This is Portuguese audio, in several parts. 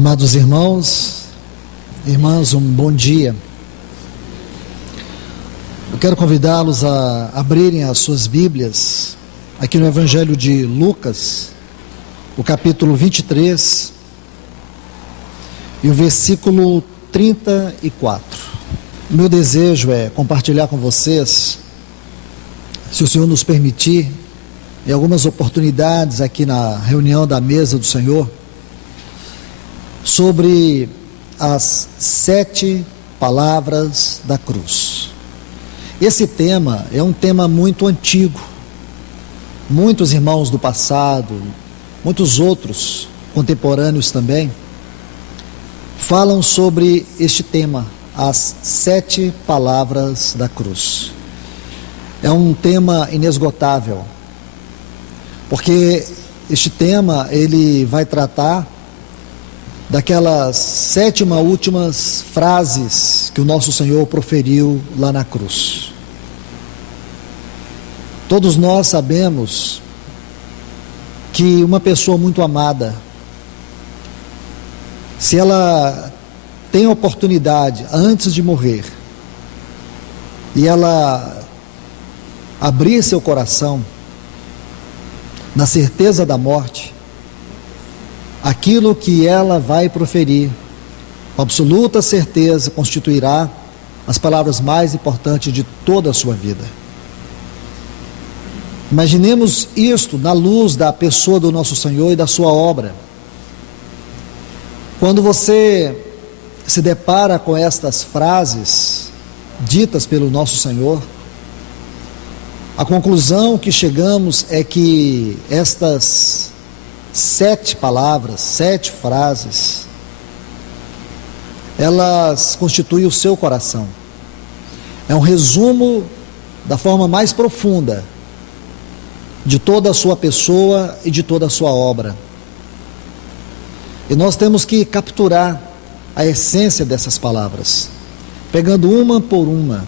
Amados irmãos, irmãs, um bom dia. Eu quero convidá-los a abrirem as suas Bíblias aqui no Evangelho de Lucas, o capítulo 23 e o versículo 34. O meu desejo é compartilhar com vocês, se o Senhor nos permitir, em algumas oportunidades aqui na reunião da mesa do Senhor, sobre as 7 palavras da cruz. Esse tema é um tema muito antigo. Muitos irmãos do passado, muitos outros contemporâneos também, falam sobre este tema, as 7 palavras da cruz. É um tema inesgotável, porque este tema ele vai tratar daquelas 7 últimas frases que o nosso Senhor proferiu lá na cruz. Todos nós sabemos que uma pessoa muito amada, se ela tem a oportunidade antes de morrer, e ela abrir seu coração na certeza da morte, aquilo que ela vai proferir, com absoluta certeza, constituirá as palavras mais importantes de toda a sua vida. Imaginemos isto na luz da pessoa do nosso Senhor e da sua obra. Quando você se depara com estas frases ditas pelo nosso Senhor, a conclusão que chegamos é que estas 7 palavras, 7 frases, elas constituem o seu coração. É um resumo da forma mais profunda de toda a sua pessoa e de toda a sua obra. E nós temos que capturar a essência dessas palavras, pegando uma por uma,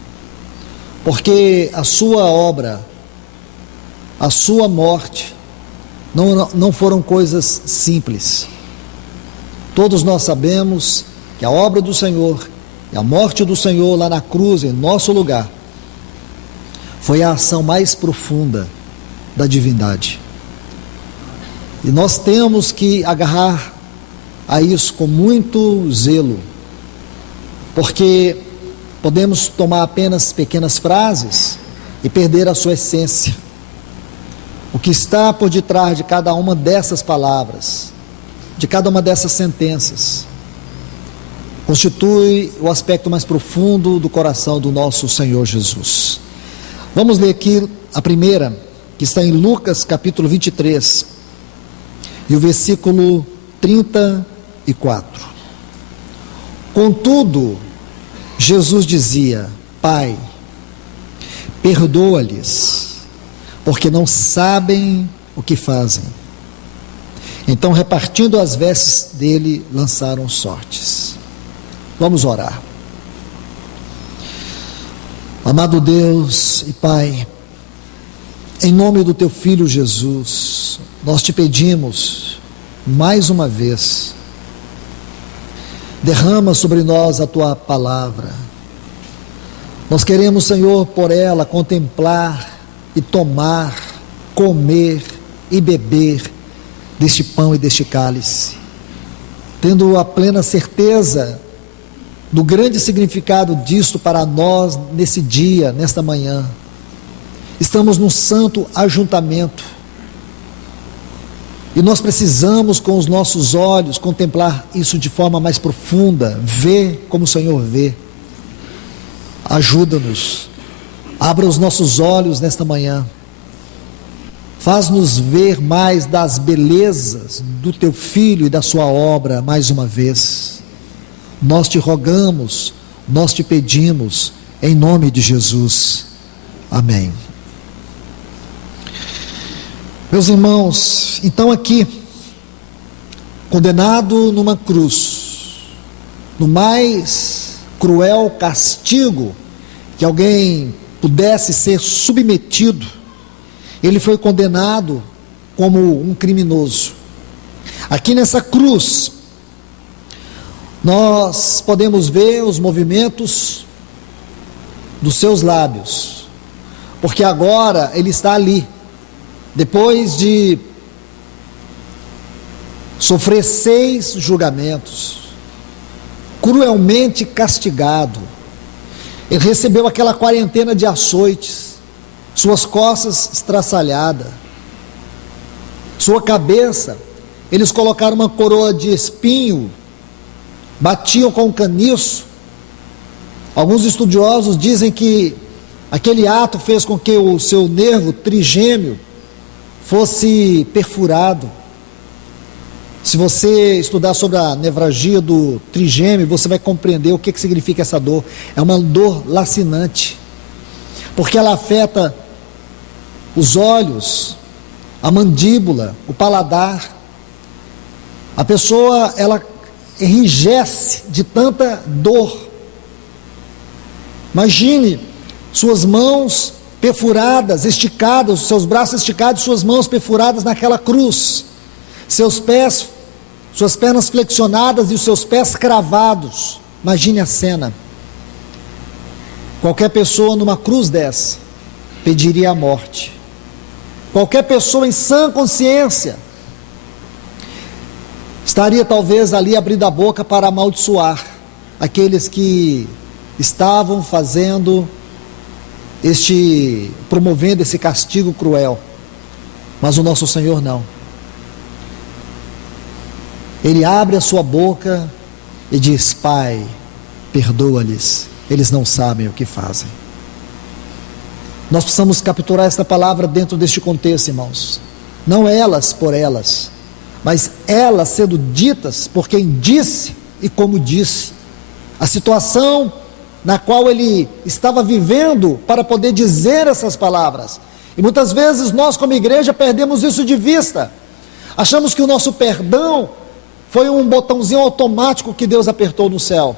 porque a sua obra, a sua morte, não foram coisas simples. Todos nós sabemos que a obra do Senhor e a morte do Senhor lá na cruz, em nosso lugar, foi a ação mais profunda da divindade. E nós temos que agarrar a isso com muito zelo, porque podemos tomar apenas pequenas frases e perder a sua essência. O que está por detrás de cada uma dessas palavras, de cada uma dessas sentenças, constitui o aspecto mais profundo do coração do nosso Senhor Jesus. Vamos ler aqui a primeira, que está em Lucas capítulo 23, e o versículo 34. Contudo, Jesus dizia: Pai, perdoa-lhes, porque não sabem o que fazem. Então, repartindo as vestes dele, lançaram sortes. Vamos orar. Amado Deus e Pai, em nome do teu Filho Jesus, nós te pedimos, mais uma vez, derrama sobre nós a tua palavra. Nós queremos, Senhor, por ela contemplar e tomar, comer e beber deste pão e deste cálice, tendo a plena certeza do grande significado disto para nós nesse dia, nesta manhã. Estamos num santo ajuntamento e nós precisamos, com os nossos olhos, contemplar isso de forma mais profunda, ver como o Senhor vê. Ajuda-nos. Abra os nossos olhos nesta manhã, faz-nos ver mais das belezas do teu Filho e da sua obra mais uma vez. Nós te rogamos, nós te pedimos, em nome de Jesus. Amém. Meus irmãos, então aqui, condenado numa cruz, no mais cruel castigo que alguém pudesse ser submetido, ele foi condenado como um criminoso. Aqui nessa cruz, Nós podemos ver os movimentos dos seus lábios, porque agora ele está ali, depois de sofrer 6 julgamentos, cruelmente castigado. Ele recebeu aquela quarentena de açoites, suas costas estraçalhadas, sua cabeça, eles colocaram uma coroa de espinho, batiam com um caniço. Alguns estudiosos dizem que aquele ato fez com que o seu nervo trigêmeo fosse perfurado. Se você estudar sobre a nevralgia do trigêmeo, você vai compreender o que significa essa dor. É uma dor lacinante, porque ela afeta os olhos, a mandíbula, o paladar. A pessoa, ela enrijece de tanta dor. Imagine suas mãos perfuradas, esticadas, seus braços esticados, suas mãos perfuradas naquela cruz, seus pés, suas pernas flexionadas e os seus pés cravados. Imagine a cena. Qualquer pessoa numa cruz dessa pediria a morte. Qualquer pessoa em sã consciência estaria talvez ali abrindo a boca para amaldiçoar aqueles que estavam promovendo esse castigo cruel. Mas o nosso Senhor não. Ele abre a sua boca e diz: Pai, perdoa-lhes, eles não sabem o que fazem. Nós precisamos capturar esta palavra dentro deste contexto, irmãos. Não elas por elas, mas elas sendo ditas por quem disse e como disse. A situação na qual ele estava vivendo para poder dizer essas palavras. E muitas vezes nós, como igreja, perdemos isso de vista. Achamos que o nosso perdão foi um botãozinho automático que Deus apertou no céu.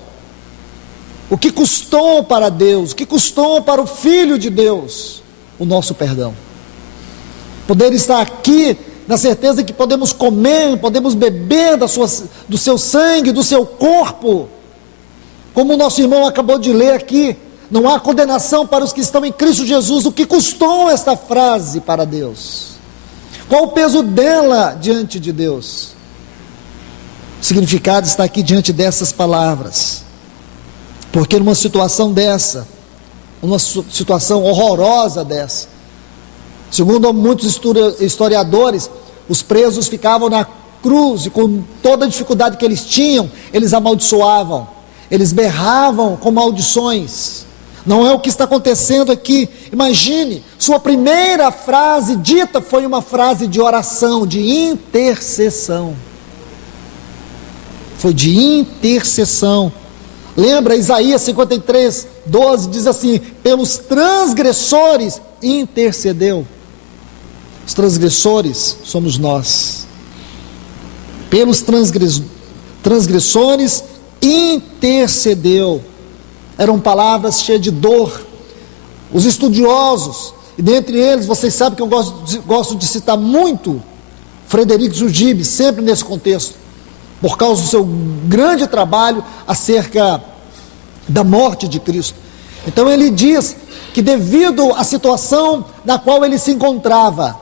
O que custou para Deus, o que custou para o Filho de Deus, o nosso perdão. Poder estar aqui na certeza que podemos comer, podemos beber do seu sangue, do seu corpo. Como o nosso irmão acabou de ler aqui, não há condenação para os que estão em Cristo Jesus. O que custou esta frase para Deus? Qual o peso dela diante de Deus? O significado está aqui diante dessas palavras. Porque numa situação dessa, numa situação horrorosa dessa, segundo muitos historiadores, os presos ficavam na cruz e com toda a dificuldade que eles tinham, eles amaldiçoavam, eles berravam com maldições. Não é o que está acontecendo aqui. Imagine, sua primeira frase dita foi uma frase de oração, de intercessão. Foi de intercessão. Lembra, Isaías 53, 12, diz assim: pelos transgressores intercedeu. Os transgressores somos nós. Pelos transgressores intercedeu. Eram palavras cheias de dor. Os estudiosos, e dentre eles, vocês sabem que eu gosto de citar muito Frederico Jujib, sempre nesse contexto, por causa do seu grande trabalho acerca da morte de Cristo. Então ele diz que devido à situação na qual ele se encontrava,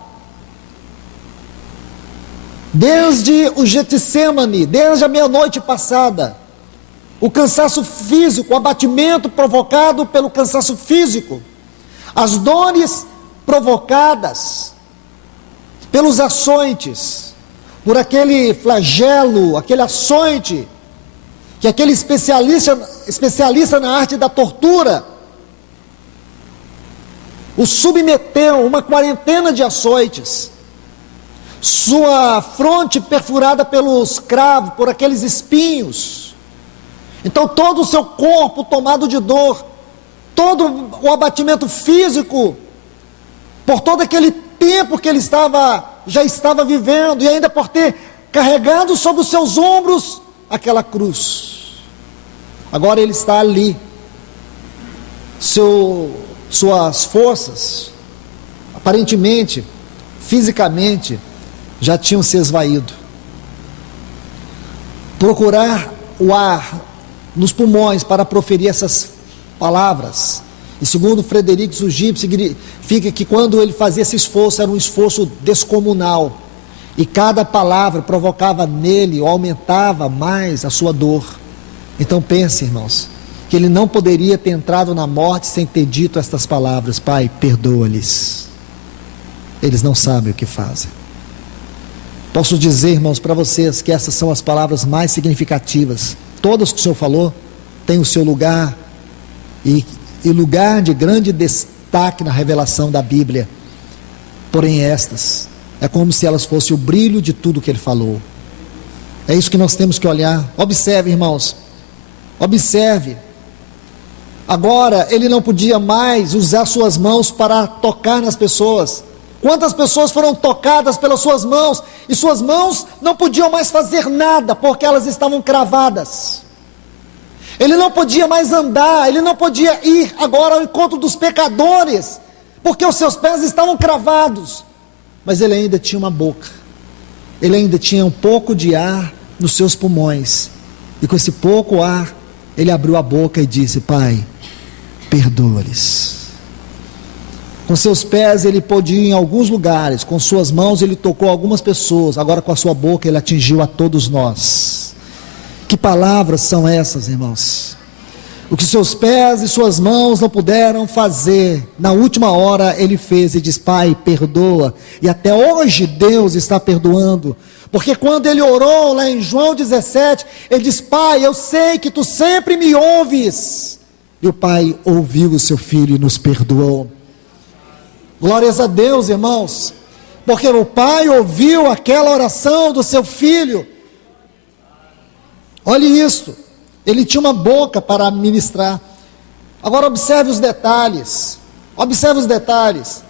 desde o Getsemane, desde a meia-noite passada, o cansaço físico, o abatimento provocado pelo cansaço físico, as dores provocadas pelos açoites, por aquele flagelo, aquele açoite, que aquele especialista na arte da tortura o submeteu a uma quarentena de açoites, sua fronte perfurada pelos cravos, por aqueles espinhos. Então todo o seu corpo tomado de dor, todo o abatimento físico, por todo aquele tempo que ele já estava vivendo, e ainda por ter carregado sobre os seus ombros aquela cruz. Agora ele está ali, suas forças, aparentemente, fisicamente, já tinham se esvaído. Procurar o ar nos pulmões para proferir essas palavras. E segundo Frederico Sugip, significa que quando ele fazia esse esforço, era um esforço descomunal. E cada palavra provocava nele, ou aumentava mais a sua dor. Então pense, irmãos, que ele não poderia ter entrado na morte sem ter dito estas palavras: Pai, perdoa-lhes, eles não sabem o que fazem. Posso dizer, irmãos, para vocês que essas são as palavras mais significativas. Todas que o Senhor falou têm o seu lugar, e lugar de grande destaque na revelação da Bíblia. Porém estas, é como se elas fossem o brilho de tudo que ele falou. É isso que nós temos que olhar. Observe, irmãos, observe. Agora ele não podia mais usar suas mãos para tocar nas pessoas. Quantas pessoas foram tocadas pelas suas mãos, e suas mãos não podiam mais fazer nada, porque elas estavam cravadas. Ele não podia mais andar, ele não podia ir agora ao encontro dos pecadores, porque os seus pés estavam cravados. Mas ele ainda tinha uma boca, ele ainda tinha um pouco de ar nos seus pulmões, e com esse pouco ar, ele abriu a boca e disse: Pai, perdoa-lhes. Com seus pés ele pôde ir em alguns lugares, com suas mãos ele tocou algumas pessoas, agora com a sua boca ele atingiu a todos nós. Que palavras são essas, irmãos? O que seus pés e suas mãos não puderam fazer, na última hora ele fez e diz: Pai, perdoa. E até hoje Deus está perdoando, porque quando ele orou lá em João 17, ele diz: Pai, eu sei que tu sempre me ouves. E o Pai ouviu o seu filho e nos perdoou. Glórias a Deus, irmãos, porque o Pai ouviu aquela oração do seu filho. Olhe isto, ele tinha uma boca para ministrar. Agora observe os detalhes, observe os detalhes.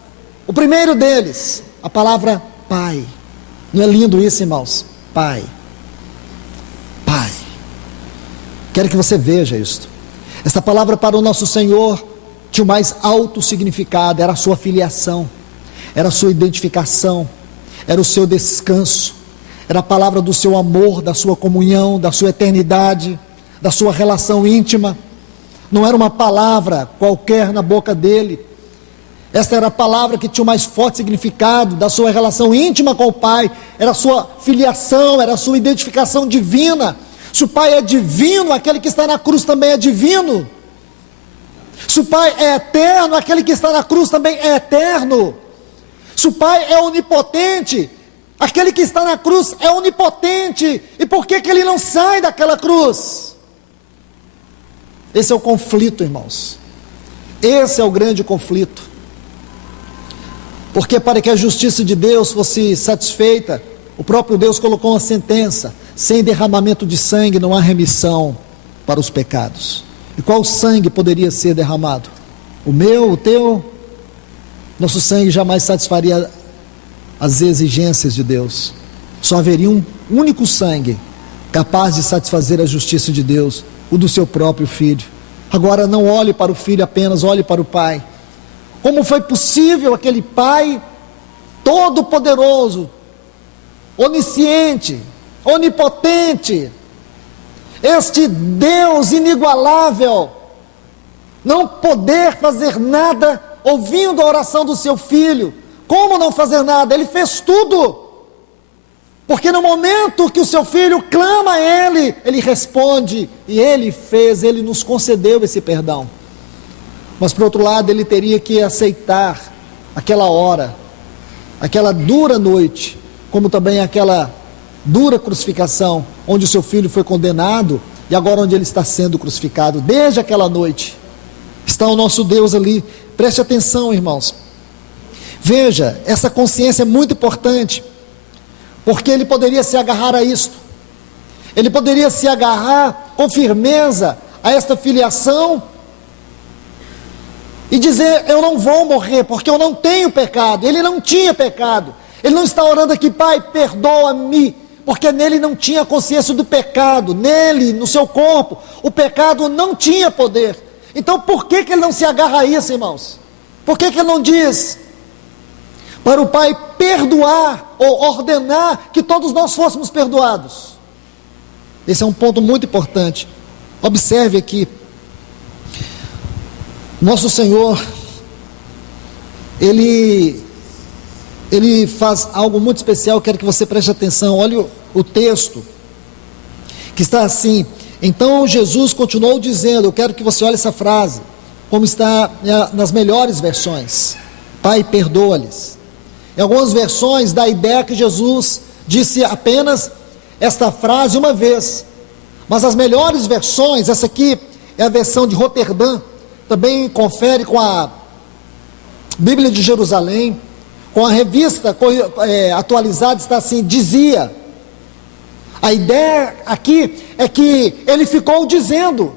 O primeiro deles, a palavra Pai. Não é lindo isso, irmãos? Pai, Pai. Quero que você veja isto. Esta palavra para o nosso Senhor tinha o mais alto significado, era a sua filiação, era a sua identificação, era o seu descanso, era a palavra do seu amor, da sua comunhão, da sua eternidade, da sua relação íntima. Não era uma palavra qualquer na boca dele. Esta era a palavra que tinha o mais forte significado da sua relação íntima com o Pai, era a sua filiação, era a sua identificação divina. Se o Pai é divino, aquele que está na cruz também é divino. Se o Pai é eterno, aquele que está na cruz também é eterno. Se o Pai é onipotente, aquele que está na cruz é onipotente. E por que ele não sai daquela cruz? Esse é o conflito, irmãos. Esse é o grande conflito. Porque para que a justiça de Deus fosse satisfeita, o próprio Deus colocou uma sentença: sem derramamento de sangue não há remissão para os pecados. E qual sangue poderia ser derramado? O meu, o teu? Nosso sangue jamais satisfaria as exigências de Deus. Só haveria um único sangue capaz de satisfazer a justiça de Deus, o do seu próprio Filho. Agora não olhe para o Filho apenas, olhe para o Pai. Como foi possível aquele Pai todo-poderoso, onisciente, onipotente, este Deus inigualável, não poder fazer nada ouvindo a oração do seu filho? Como não fazer nada? Ele fez tudo, porque no momento que o seu filho clama a ele, ele responde, e ele fez, ele nos concedeu esse perdão. Mas por outro lado, ele teria que aceitar aquela hora, aquela dura noite, como também aquela dura crucificação, onde o seu filho foi condenado, e agora onde ele está sendo crucificado. Desde aquela noite, está o nosso Deus ali. Preste atenção, irmãos. Veja, essa consciência é muito importante, porque ele poderia se agarrar a isto, ele poderia se agarrar com firmeza a esta filiação, e dizer: eu não vou morrer, porque eu não tenho pecado. Ele não tinha pecado. Ele não está orando aqui: Pai, perdoa-me, porque nele não tinha consciência do pecado, nele, no seu corpo, o pecado não tinha poder. Então por que ele não se agarra a isso, irmãos? Por que ele não diz para o Pai perdoar, ou ordenar que todos nós fôssemos perdoados? Esse é um ponto muito importante. Observe aqui, nosso Senhor, Ele faz algo muito especial. Eu quero que você preste atenção. Olha o texto, que está assim: então Jesus continuou dizendo, eu quero que você olhe essa frase, como está nas melhores versões: Pai, perdoa-lhes. Em algumas versões dá a ideia que Jesus disse apenas esta frase uma vez, mas as melhores versões, essa aqui é a versão de Roterdã, também confere com a Bíblia de Jerusalém, com a revista atualizada, está assim: dizia. A ideia aqui é que ele ficou dizendo,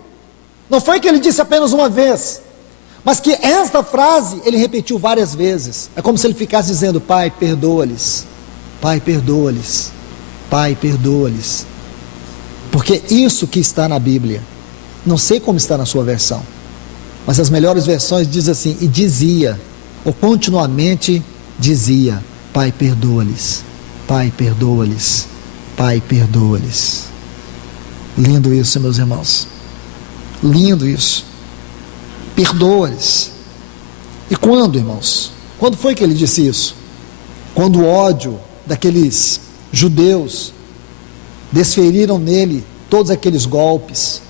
não foi que ele disse apenas uma vez, mas que esta frase ele repetiu várias vezes. É como se ele ficasse dizendo: Pai, perdoa-lhes, Pai, perdoa-lhes, Pai, perdoa-lhes. Porque isso que está na Bíblia, não sei como está na sua versão, mas as melhores versões dizem assim: e dizia, ou continuamente dizia: Pai, perdoa-lhes, Pai, perdoa-lhes, Pai, perdoa-lhes. Lindo isso, meus irmãos, lindo isso. Perdoa-lhes. E quando, irmãos? Quando foi que ele disse isso? Quando o ódio daqueles judeus desferiram nele todos aqueles golpes,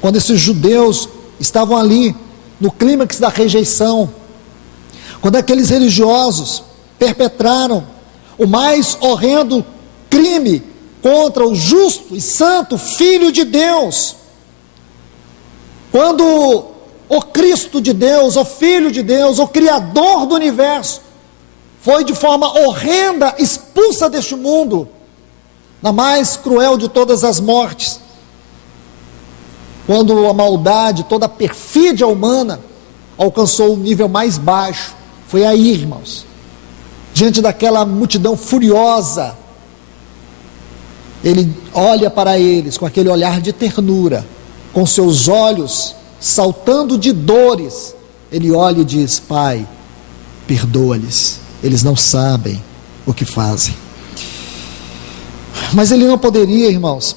quando esses judeus estavam ali no clímax da rejeição, quando aqueles religiosos perpetraram o mais horrendo crime contra o justo e santo Filho de Deus, quando o Cristo de Deus, o Filho de Deus, o Criador do universo, foi de forma horrenda expulsa deste mundo, na mais cruel de todas as mortes, quando a maldade, toda a perfídia humana alcançou o nível mais baixo, foi aí, irmãos, diante daquela multidão furiosa, ele olha para eles com aquele olhar de ternura, com seus olhos saltando de dores, ele olha e diz: Pai, perdoa-lhes, eles não sabem o que fazem. Mas ele não poderia, irmãos,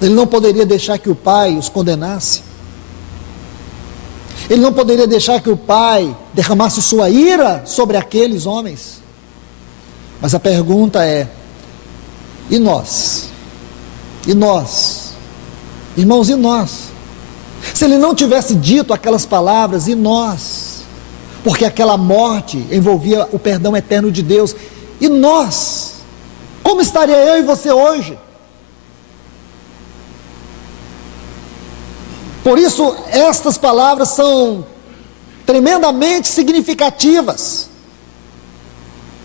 ele não poderia deixar que o Pai os condenasse, ele não poderia deixar que o Pai derramasse sua ira sobre aqueles homens. Mas a pergunta é: e nós? E nós? Irmãos, e nós? Se ele não tivesse dito aquelas palavras, e nós? Porque aquela morte envolvia o perdão eterno de Deus. E nós? Como estaria eu e você hoje? Por isso, estas palavras são tremendamente significativas,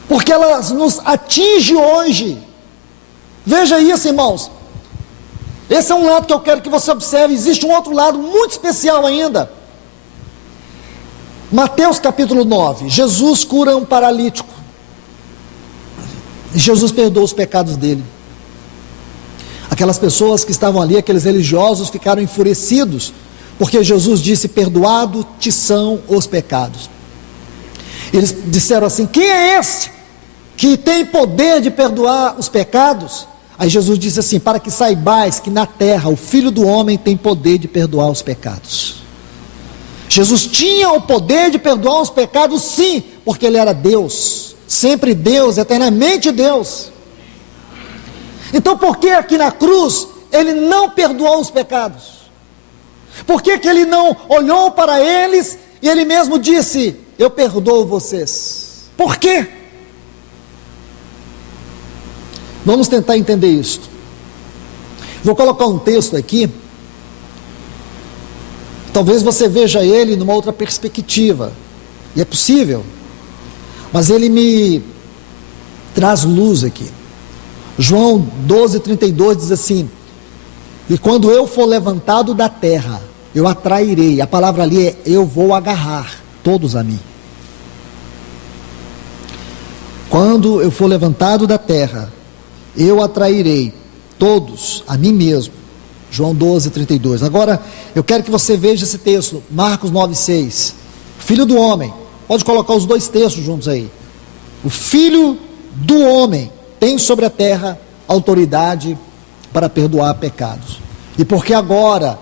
porque elas nos atingem hoje. Veja isso, irmãos. Esse é um lado que eu quero que você observe. Existe um outro lado muito especial ainda. Mateus capítulo 9, Jesus cura um paralítico. Jesus perdoa os pecados dele. Aquelas pessoas que estavam ali, aqueles religiosos, ficaram enfurecidos, porque Jesus disse: perdoado te são os pecados. Eles disseram assim: quem é esse que tem poder de perdoar os pecados? Aí Jesus disse assim: para que saibais que na terra o Filho do Homem tem poder de perdoar os pecados. Jesus tinha o poder de perdoar os pecados, sim, porque ele era Deus, sempre Deus, eternamente Deus. Então por que aqui na cruz ele não perdoou os pecados? Por que ele não olhou para eles e ele mesmo disse: eu perdoo vocês? Por quê? Vamos tentar entender isso. Vou colocar um texto aqui, talvez você veja ele numa outra perspectiva, e é possível, mas ele me traz luz aqui. João 12:32 diz assim: e quando eu for levantado da terra, eu atrairei. A palavra ali é: eu vou agarrar todos a mim. Quando eu for levantado da terra, eu atrairei todos a mim mesmo. João 12:32. Agora eu quero que você veja esse texto, Marcos 9:6. Filho do homem, pode colocar os dois textos juntos aí. O Filho do homem tem sobre a terra autoridade para perdoar pecados. E porque agora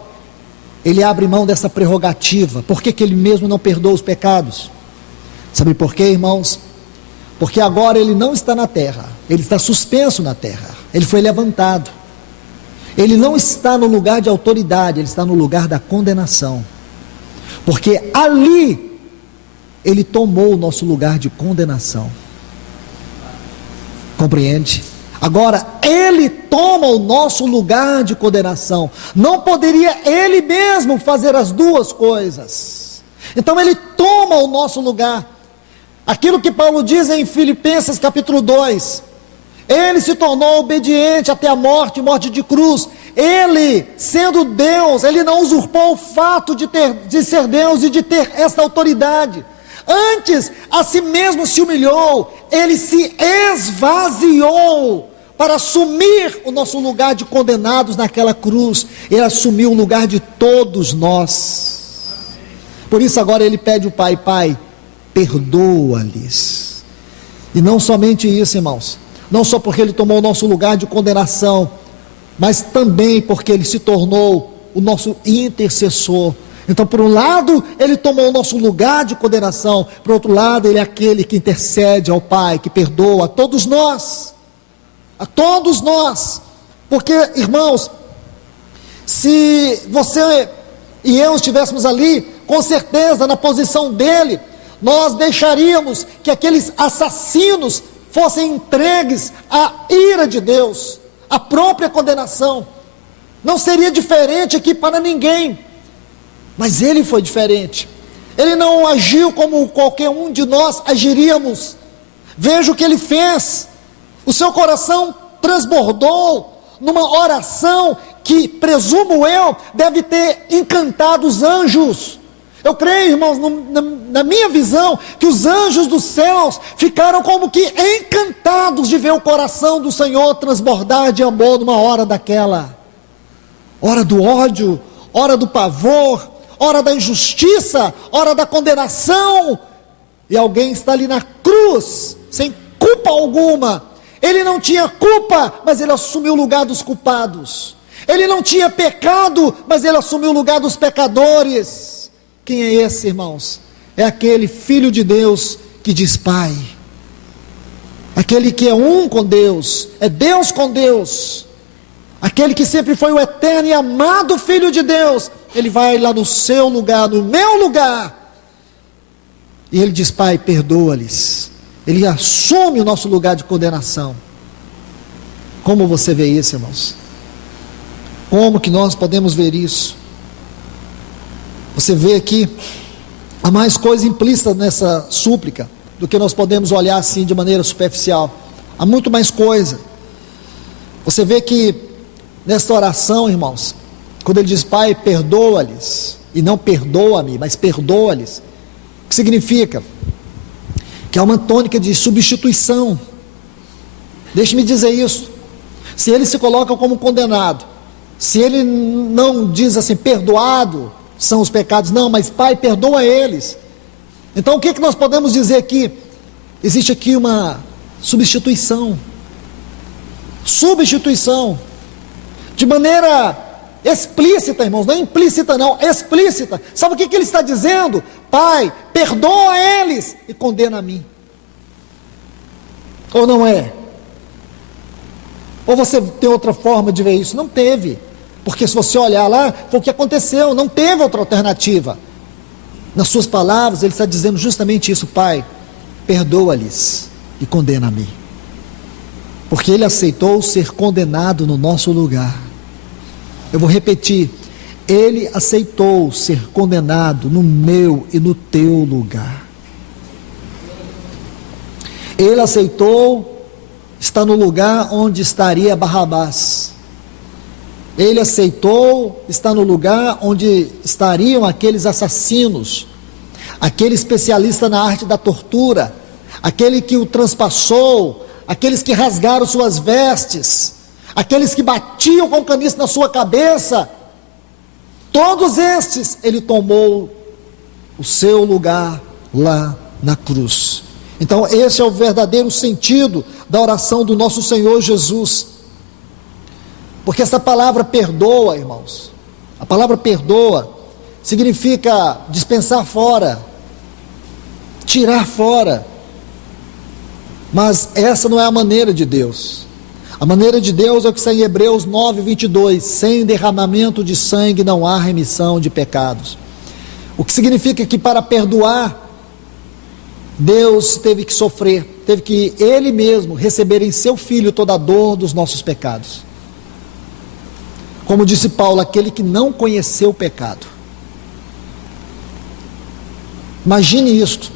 ele abre mão dessa prerrogativa, por que ele mesmo não perdoa os pecados? Sabe por quê, irmãos? Porque agora ele não está na terra, ele está suspenso na terra, ele foi levantado. Ele não está no lugar de autoridade, ele está no lugar da condenação. Porque ali ele tomou o nosso lugar de condenação. Compreende? Agora, ele toma o nosso lugar de condenação. Não poderia ele mesmo fazer as duas coisas. Então ele toma o nosso lugar. Aquilo que Paulo diz em Filipenses capítulo 2. Ele se tornou obediente até a morte, morte de cruz. Ele, sendo Deus, ele não usurpou o fato de ser Deus e de ter esta autoridade. Antes, a si mesmo se humilhou, ele se esvaziou para assumir o nosso lugar de condenados naquela cruz. Ele assumiu o lugar de todos nós. Por isso agora ele pede ao Pai: Pai, perdoa-lhes. E não somente isso, irmãos, não só porque ele tomou o nosso lugar de condenação, mas também porque ele se tornou o nosso intercessor. Então, por um lado, ele tomou o nosso lugar de condenação, por outro lado, ele é aquele que intercede ao Pai, que perdoa a todos nós, porque, irmãos, se você e eu estivéssemos ali, com certeza, na posição dele, nós deixaríamos que aqueles assassinos fossem entregues à ira de Deus, à própria condenação. Não seria diferente aqui para ninguém. Mas ele foi diferente. Ele não agiu como qualquer um de nós agiríamos. Veja o que ele fez. O seu coração transbordou numa oração que, presumo eu, deve ter encantado os anjos. Eu creio, irmãos, na minha visão, que os anjos dos céus ficaram como que encantados de ver o coração do Senhor transbordar de amor numa hora daquela. Hora do ódio, hora do pavor, hora da injustiça, hora da condenação, e alguém está ali na cruz, sem culpa alguma. Ele não tinha culpa, mas ele assumiu o lugar dos culpados. Ele não tinha pecado, mas ele assumiu o lugar dos pecadores. Quem é esse, irmãos? É aquele Filho de Deus que diz Pai, aquele que é um com Deus, é Deus com Deus, aquele que sempre foi o eterno e amado Filho de Deus. Ele vai lá no seu lugar, no meu lugar, e ele diz: Pai, perdoa-lhes. Ele assume o nosso lugar de condenação. Como você vê isso, irmãos? Como que nós podemos ver isso? Você vê aqui, há mais coisa implícita nessa súplica, do que nós podemos olhar assim de maneira superficial. Há muito mais coisa. Você vê que nesta oração, irmãos, quando ele diz Pai, perdoa-lhes, e não perdoa-me, mas perdoa-lhes, o que significa? Que há uma tônica de substituição. Deixe-me dizer isso. Se ele se coloca como condenado, se ele não diz assim, perdoado são os pecados, não, mas Pai, perdoa eles. Então o que nós podemos dizer aqui? Existe aqui uma substituição, de maneira explícita, irmãos, não é implícita não, explícita. Sabe o que ele está dizendo? Pai, perdoa eles e condena a mim. Ou não é? Ou você tem outra forma de ver isso? Não teve, porque se você olhar lá, foi o que aconteceu, não teve outra alternativa. Nas suas palavras, ele está dizendo justamente isso: Pai, perdoa-lhes e condena a mim, porque ele aceitou ser condenado no nosso lugar. Eu vou repetir, ele aceitou ser condenado no meu e no teu lugar. Ele aceitou estar no lugar onde estaria Barrabás. Ele aceitou estar no lugar onde estariam aqueles assassinos, aquele especialista na arte da tortura, aquele que o transpassou, aqueles que rasgaram suas vestes, aqueles que batiam com caniço na sua cabeça. Todos estes, ele tomou o seu lugar lá na cruz. Então esse é o verdadeiro sentido da oração do nosso Senhor Jesus. Porque essa palavra perdoa, irmãos, a palavra perdoa significa dispensar fora, tirar fora. Mas essa não é a maneira de Deus. A maneira de Deus é o que está em Hebreus 9:22, sem derramamento de sangue não há remissão de pecados. O que significa que para perdoar, Deus teve que sofrer, teve que Ele mesmo receber em seu Filho toda a dor dos nossos pecados. Como disse Paulo, aquele que não conheceu o pecado. Imagine isto,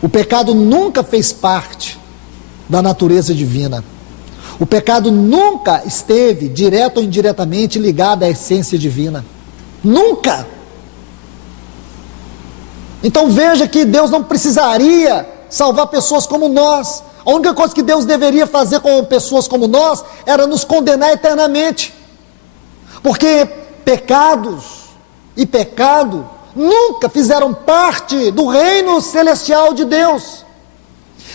o pecado nunca fez parte da natureza divina. O pecado nunca esteve, direto ou indiretamente, ligado à essência divina. Nunca! Então veja que Deus não precisaria salvar pessoas como nós. A única coisa que Deus deveria fazer com pessoas como nós era nos condenar eternamente. Porque pecados e pecado nunca fizeram parte do reino celestial de Deus.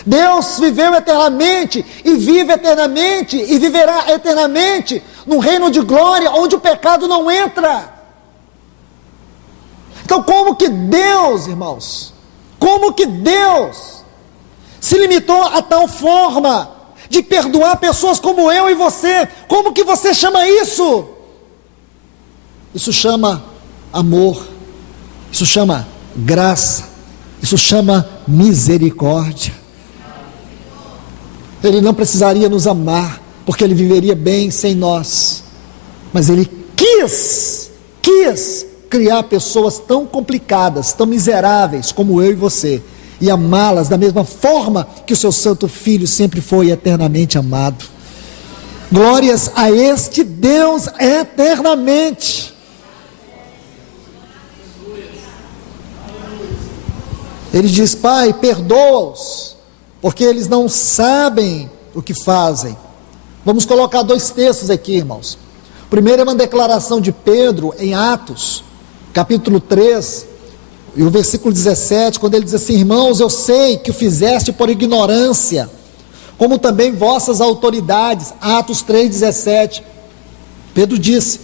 Deus viveu eternamente e vive eternamente e viverá eternamente num reino de glória onde o pecado não entra. Então como que Deus, irmãos, como que Deus se limitou a tal forma de perdoar pessoas como eu e você? Como que você chama isso? Isso chama amor, isso chama graça, isso chama misericórdia. Ele não precisaria nos amar, porque Ele viveria bem sem nós, mas Ele quis criar pessoas tão complicadas, tão miseráveis como eu e você, e amá-las da mesma forma que o seu santo Filho sempre foi eternamente amado. Glórias a este Deus eternamente. Ele diz: Pai, perdoa-os, porque eles não sabem o que fazem. Vamos colocar dois textos aqui, irmãos. O primeiro é uma declaração de Pedro em Atos, capítulo 3, e o versículo 17, quando ele diz assim: irmãos, eu sei que o fizeste por ignorância, como também vossas autoridades. Atos 3:17, Pedro disse: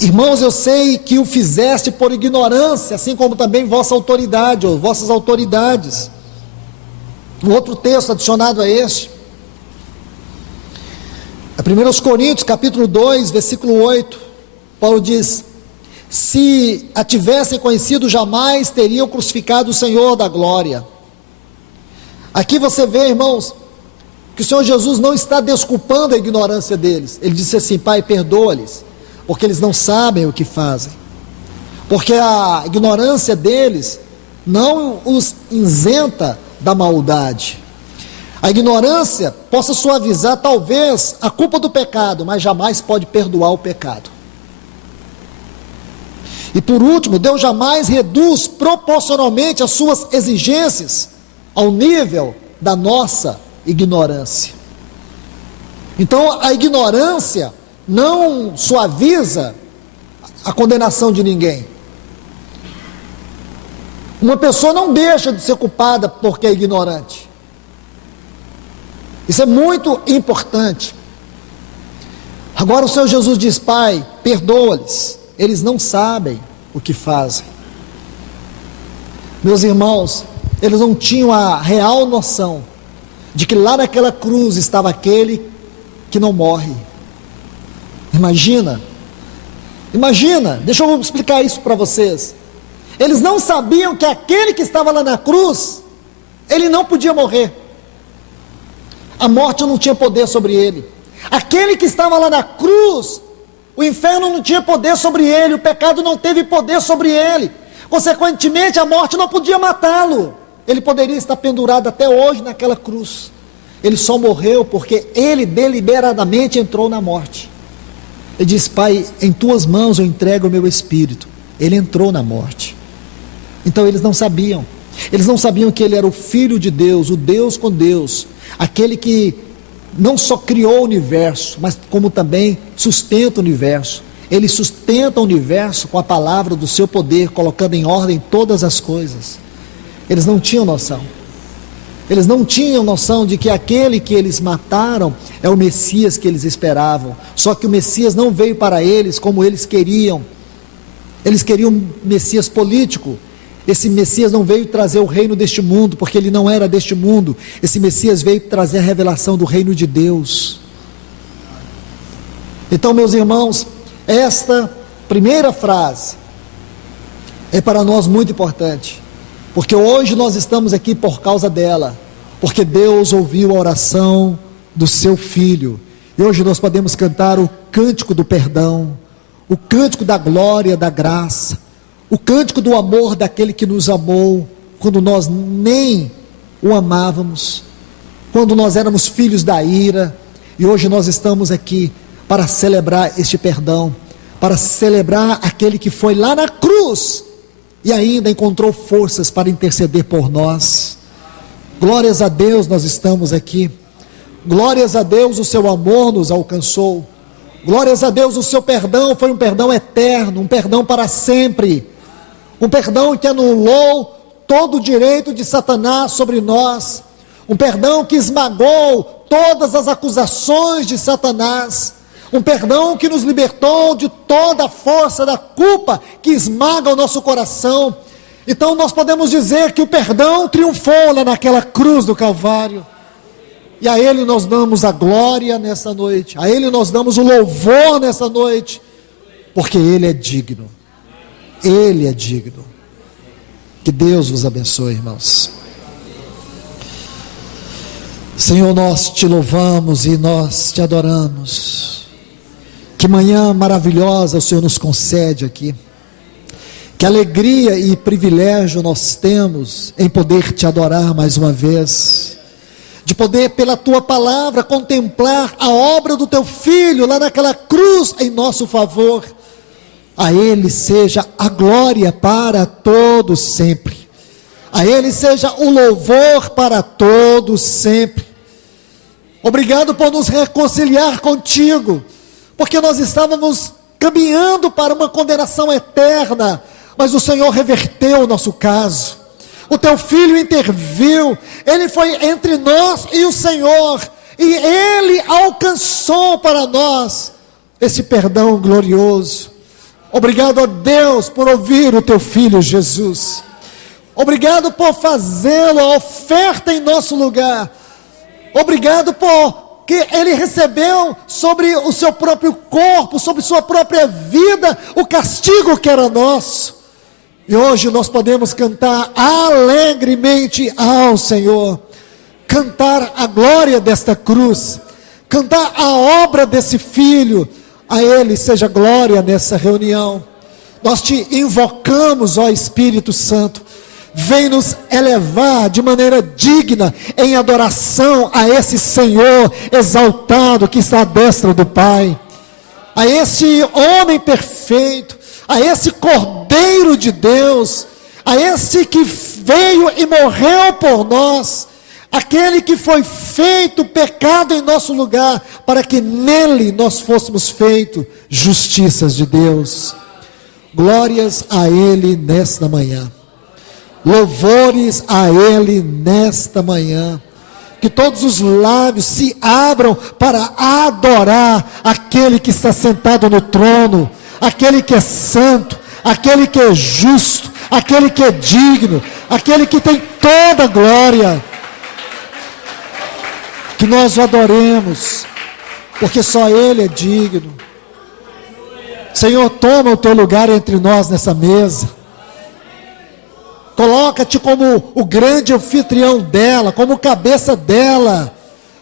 irmãos, eu sei que o fizeste por ignorância, assim como também vossa autoridade, ou vossas autoridades. Um outro texto adicionado a este, é 1 Coríntios, capítulo 2, versículo 8, Paulo diz: se a tivessem conhecido, jamais teriam crucificado o Senhor da glória. Aqui você vê, irmãos, que o Senhor Jesus não está desculpando a ignorância deles. Ele disse assim: Pai, perdoa-lhes, porque eles não sabem o que fazem. Porque a ignorância deles não os isenta da maldade. A ignorância possa suavizar talvez a culpa do pecado, mas jamais pode perdoar o pecado. E por último, Deus jamais reduz proporcionalmente as suas exigências ao nível da nossa ignorância. Então a ignorância não suaviza a condenação de ninguém. Uma pessoa não deixa de ser culpada porque é ignorante. Isso é muito importante. Agora o Senhor Jesus diz: Pai, perdoa-lhes, eles não sabem o que fazem. Meus irmãos, eles não tinham a real noção de que lá naquela cruz estava aquele que não morre. Imagina, deixa eu explicar isso para vocês. Eles não sabiam que aquele que estava lá na cruz, ele não podia morrer. A morte não tinha poder sobre ele. Aquele que estava lá na cruz, o inferno não tinha poder sobre ele, o pecado não teve poder sobre ele. Consequentemente, a morte não podia matá-lo. Ele poderia estar pendurado até hoje naquela cruz. Ele só morreu porque ele deliberadamente entrou na morte. Ele disse: Pai, em tuas mãos eu entrego o meu espírito. Ele entrou na morte. Então eles não sabiam que ele era o Filho de Deus, o Deus com Deus, aquele que não só criou o universo, mas como também sustenta o universo. Ele sustenta o universo com a palavra do seu poder, colocando em ordem todas as coisas. Eles não tinham noção. Eles não tinham noção de que aquele que eles mataram é o Messias que eles esperavam. Só que o Messias não veio para eles como eles queriam. Eles queriam um Messias político. Esse Messias não veio trazer o reino deste mundo, porque ele não era deste mundo. Esse Messias veio trazer a revelação do reino de Deus. Então, meus irmãos, esta primeira frase é para nós muito importante, porque hoje nós estamos aqui por causa dela, porque Deus ouviu a oração do seu Filho, e hoje nós podemos cantar o cântico do perdão, o cântico da glória, da graça, o cântico do amor daquele que nos amou, quando nós nem o amávamos, quando nós éramos filhos da ira, e hoje nós estamos aqui para celebrar este perdão, para celebrar aquele que foi lá na cruz, e ainda encontrou forças para interceder por nós. Glórias a Deus, nós estamos aqui. Glórias a Deus, o seu amor nos alcançou. Glórias a Deus, o seu perdão foi um perdão eterno, um perdão para sempre, um perdão que anulou todo o direito de Satanás sobre nós, um perdão que esmagou todas as acusações de Satanás, um perdão que nos libertou de toda a força da culpa que esmaga o nosso coração. Então nós podemos dizer que o perdão triunfou lá naquela cruz do Calvário, e a Ele nós damos a glória nessa noite, a Ele nós damos o louvor nessa noite, porque Ele é digno, Ele é digno. Que Deus vos abençoe, irmãos. Senhor, nós te louvamos e nós te adoramos. Que manhã maravilhosa o Senhor nos concede aqui. Que alegria e privilégio nós temos em poder te adorar mais uma vez. De poder, pela tua palavra, contemplar a obra do teu Filho lá naquela cruz em nosso favor. A Ele seja a glória para todos sempre. A Ele seja o louvor para todos sempre. Obrigado por nos reconciliar contigo, porque nós estávamos caminhando para uma condenação eterna, mas o Senhor reverteu o nosso caso. O teu Filho interviu, Ele foi entre nós e o Senhor, e Ele alcançou para nós esse perdão glorioso. Obrigado a Deus por ouvir o teu Filho Jesus. Obrigado por fazê-lo a oferta em nosso lugar. Obrigado por que Ele recebeu sobre o seu próprio corpo, sobre sua própria vida, o castigo que era nosso. E hoje nós podemos cantar alegremente ao Senhor, cantar a glória desta cruz, cantar a obra desse Filho. A Ele seja glória nessa reunião. Nós te invocamos, ó Espírito Santo. Vem nos elevar de maneira digna em adoração a esse Senhor exaltado que está à destra do Pai, a esse homem perfeito, a esse Cordeiro de Deus, a esse que veio e morreu por nós, aquele que foi feito pecado em nosso lugar, para que nele nós fôssemos feitos justiças de Deus. Glórias a Ele nesta manhã. Louvores a Ele nesta manhã. Que todos os lábios se abram para adorar aquele que está sentado no trono, aquele que é santo, aquele que é justo, aquele que é digno, aquele que tem toda a glória. Que nós o adoremos, porque só Ele é digno. Senhor, toma o teu lugar entre nós nessa mesa. Coloca-te como o grande anfitrião dela, como cabeça dela,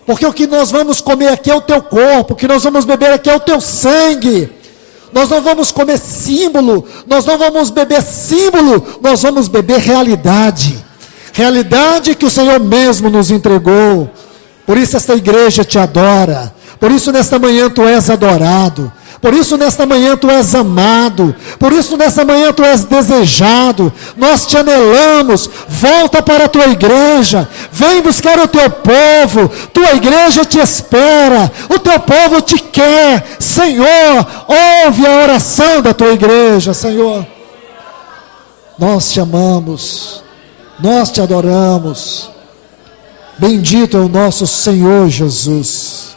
porque o que nós vamos comer aqui é o teu corpo, o que nós vamos beber aqui é o teu sangue. Nós não vamos comer símbolo, nós não vamos beber símbolo, nós vamos beber realidade, realidade que o Senhor mesmo nos entregou. Por isso esta igreja te adora, por isso nesta manhã tu és adorado, por isso nesta manhã tu és amado, por isso nesta manhã tu és desejado. Nós te anelamos, volta para a tua igreja, vem buscar o teu povo, tua igreja te espera, o teu povo te quer. Senhor, ouve a oração da tua igreja, Senhor. Nós te amamos, nós te adoramos. Bendito é o nosso Senhor Jesus.